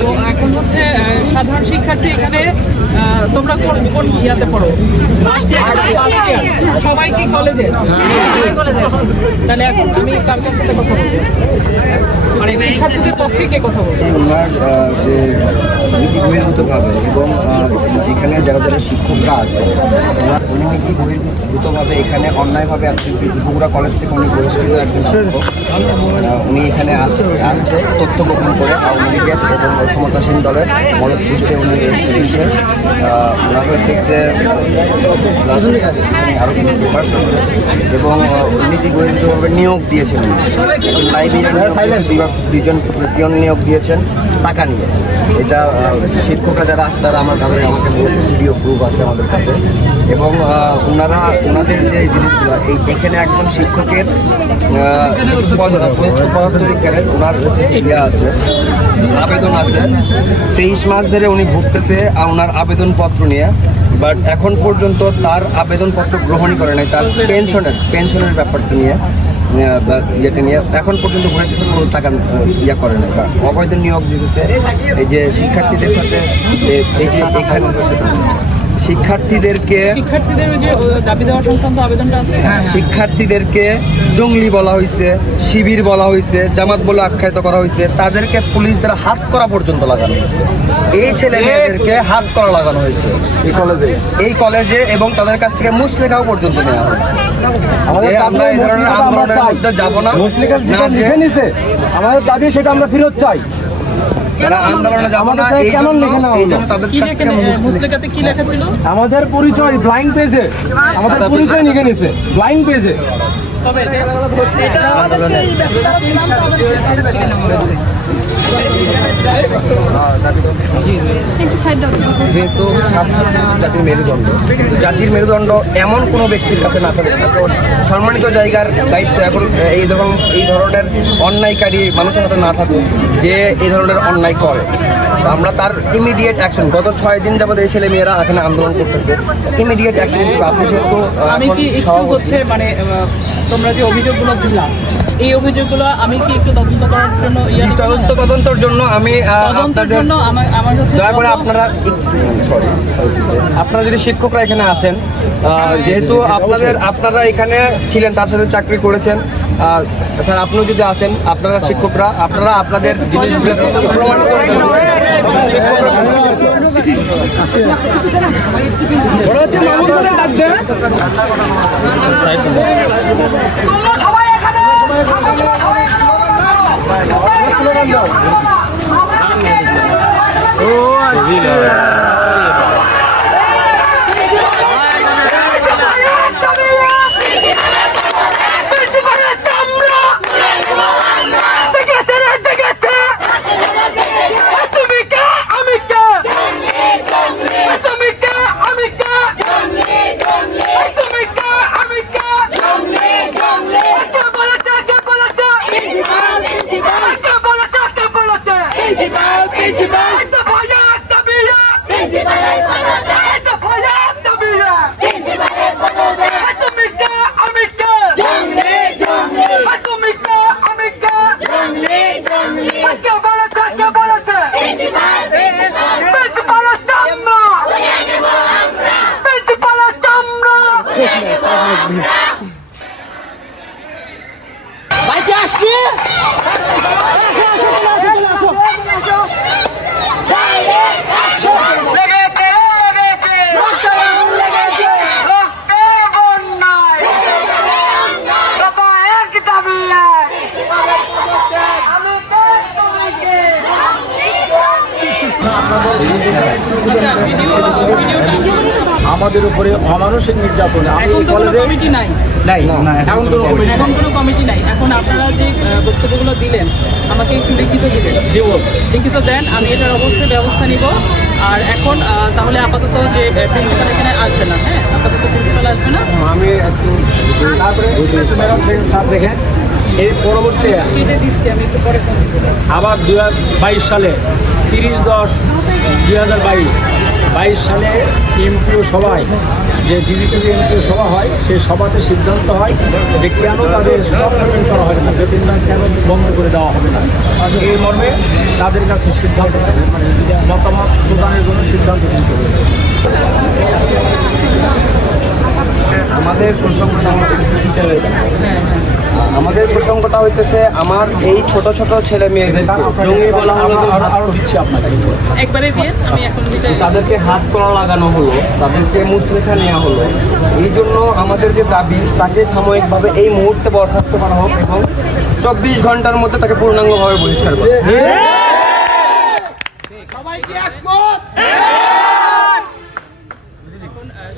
তো এখন হচ্ছে সাধারণ শিক্ষার্থী এখানে তোমরা কোন ইয়াতে পড়ো? সবাই কি কলেজে? তাহলে এখন আমি কার কাছে কথা বলবো, মানে শিক্ষার্থীদের পক্ষে কে কথা বলবো? ওনার যে নীতি বহির্ভূতভাবে এবং এখানে যারা যারা শিক্ষকরা আছে উনি নীতি বহির্ভূতভাবে এখানে অন্যায়ভাবে বগুড়া কলেজ থেকে উনি বহিষ্কৃত একজন শিক্ষক। উনি এখানে আসছে তথ্য গোপন করে আওয়ামী লীগের এবং ক্ষমতাসীন দলের মদত পুষ্টে উনি এসেছে। ওনার হচ্ছে আরও কিছু পেপার্স আছে এবং নীতি বহির্ভূতভাবে নিয়োগ দিয়েছেন। লাইব্রেরিয়ান দুজন পিয়ন নিয়োগ দিয়েছেন টাকা নিয়ে। এটা শিক্ষকরা যারা আছে তারা আমাকে বলছে, ভিডিও প্রুফ আছে আমাদের কাছে। এবং ওনাদের যে জিনিসগুলো এখানে একজন শিক্ষকের পদার্থবিজ্ঞানের ওনার হচ্ছে ইয়ে আছে, আবেদন আছে। 23 মাস ধরে উনি ভুগতেছে ওনার আবেদনপত্র নিয়ে, বাট এখন পর্যন্ত তার আবেদনপত্র গ্রহণই করে নাই। তার পেনশনের ব্যাপারটা নিয়ে যেটা নিয়ে এখন পর্যন্ত ঘুরেছে কোনো টাকা ইয়া করে না, অবৈধ নিয়োগ দিতেছে। এই যে শিক্ষার্থীদের সাথে এই যে এখানে শিক্ষার্থীদেরকে জঙ্গলি বলা হয়েছে, শিবির বলা হয়েছে, জামাত বলে আখ্যায়িত করা হয়েছে। তাদেরকে পুলিশ দ্বারা হাত করা পর্যন্ত লাগানো হয়েছে। এই ছেলে মেয়েদেরকে হাত করা লাগানো হয়েছে এই কলেজে এবং তাদের কাছ থেকে মুসলেখাও পর্যন্ত নেওয়া হয়েছে। আমরা এই ধরনের আন্দোলনের মধ্যে যাবো না। আমাদের দাবি সেটা আমরা ফেরত চাই। আমাদের পরিচয় ব্লাইন্ড পেজে, আমাদের পরিচয় লিখে নিছে ব্লাইন্ড পেজে। যেহেতু জাতির মেরুদণ্ড এমন কোনো ব্যক্তির কাছে না থাকে, সম্মানিত জায়গার দায়িত্ব এখন এই ধরনের অন্যায়কারী মানুষের সাথে না থাকুক যে এই ধরনের অন্যায় করে। আমরা তার ইমিডিয়েট অ্যাকশন, গত 6 দিন যাবত এই ছেলে মেয়েরা এখানে আন্দোলন করতেছে, ইমিডিয়েট অ্যাকশন হিসেবে আপনি যেহেতু হচ্ছে মানে তোমরা যে অভিযোগগুলো দিলাম এই অভিযোগগুলো আমি কি একটু তদন্ত করার জন্য তদন্তের জন্য আমি দয়া করে আপনারা যদি শিক্ষকরা এখানে আসেন, যেহেতু আপনারা এখানে ছিলেন, তার সাথে চাকরি করেছেন, স্যার আপনিও যদি আসেন, আপনারা শিক্ষকরা আপনারা আপনাদের জিনিসগুলো প্রমাণ করবেন। আমাদের উপরে অমানসিক নির্যাতন। এখন তো কোনো কমিটি নাই, এখন কোনো কমিটি নাই। এখন আপনারা যে বক্তব্যগুলো দিলেন আমাকে একটু লিখিত দিলেন, লিখিত দেন, আমি এটার অবশ্যই ব্যবস্থা নিব। আর এখন তাহলে আপাতত যে প্রিন্সিপাল এখানে আসবে না, হ্যাঁ আপাতত প্রিন্সিপাল আসবে না। আমি একটু তারপরে স্যার দেখেন এর পরবর্তী কেটে দিচ্ছি আমি একটু পরে ফোন করবো। আবার 2022 সালে 30/10/2022 সালে এমপিও সভায় যে ডিজিটাল এমপিও সভা হয়, সেই সভাতে সিদ্ধান্ত হয় যে কেন তাদের স্টক পেমেন্ট করা হবে না, বেতন কেন বন্ধ করে দেওয়া হবে না। এই মর্মে তাদের কাছে সিদ্ধান্ত মানে মতামত প্রদানের জন্য সিদ্ধান্ত নিতে হবে। আমাদের প্রসঙ্গটা হইতেছে আমার এই ছোট ছোট ছেলে মেয়েদের জঙ্গি বলা হলো, আরও দিচ্ছি আপনাকে একবারে দিয়ে আমি এখন তাদেরকে হাত করা লাগানো হলো, তাদেরকে মুচলেখা নেওয়া হলো। এই জন্য আমাদের যে দাবি তাকে সাময়িকভাবে এই মুহূর্তে বরখাস্ত করা হোক এবং 24 ঘন্টার মধ্যে তাকে পূর্ণাঙ্গভাবে বহিষ্কার করা হোক।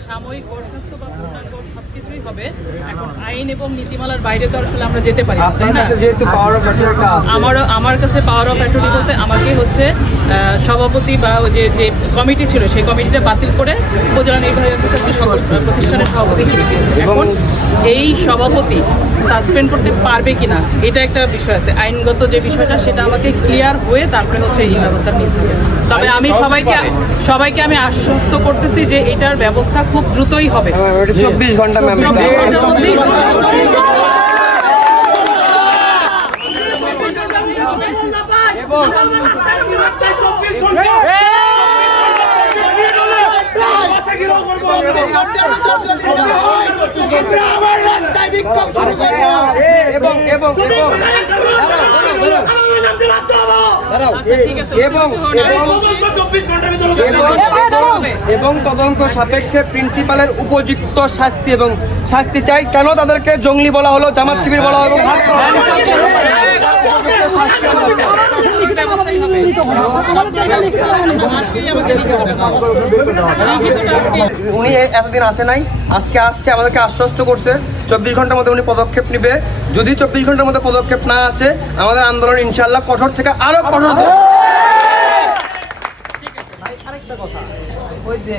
সাময়িক বরখাস্ত বা পূর্ণাঙ্গ সবকিছুই হবে। এখন আইন এবং নীতিমালার বাইরে তো আসলে আমরা যেতে পারি না। যেহেতু পাওয়ার অফ অ্যাটর্নি আমার কাছে পাওয়ার অফ অ্যাটর্নি বলতে আমাকে হচ্ছে সভাপতি বা যে কমিটি ছিল সেই কমিটিটা বাতিল করে উপজেলা নির্বাহী অফিসারকে প্রতিষ্ঠানের সভাপতি হিসেবে দিয়েছে। এখন এই সভাপতি সাসপেন্ড করতে পারবে কিনা এটা একটা বিষয় আছে, আইনগত যে বিষয়টা সেটা আমাকে ক্লিয়ার হয়ে তারপরে হচ্ছে এই ব্যবস্থা নিতে হবে। তবে আমি সবাইকে আমি আশ্বস্ত করতেছি যে এটার ব্যবস্থা খুব দ্রুতই হবে। 24 ঘন্টা ম্যাম। এবং তদন্ত সাপেক্ষে প্রিন্সিপালের উপযুক্ত শাস্তি এবং শাস্তি চাই। কেন তাদেরকে জঙ্গলি বলা হলো, জামাত শিবির বলা হলো, উনি এতদিন আসে নাই, আজকে আসছে, আমাদেরকে আশ্বস্ত করছে 24 ঘন্টার মধ্যে উনি পদক্ষেপ নেবে। যদি 24 ঘন্টার মধ্যে পদক্ষেপ না আসে আমাদের আন্দোলন ইনশাআল্লাহ কঠোর থেকে আরো কঠোর। আরেকটা কথা, ওই যে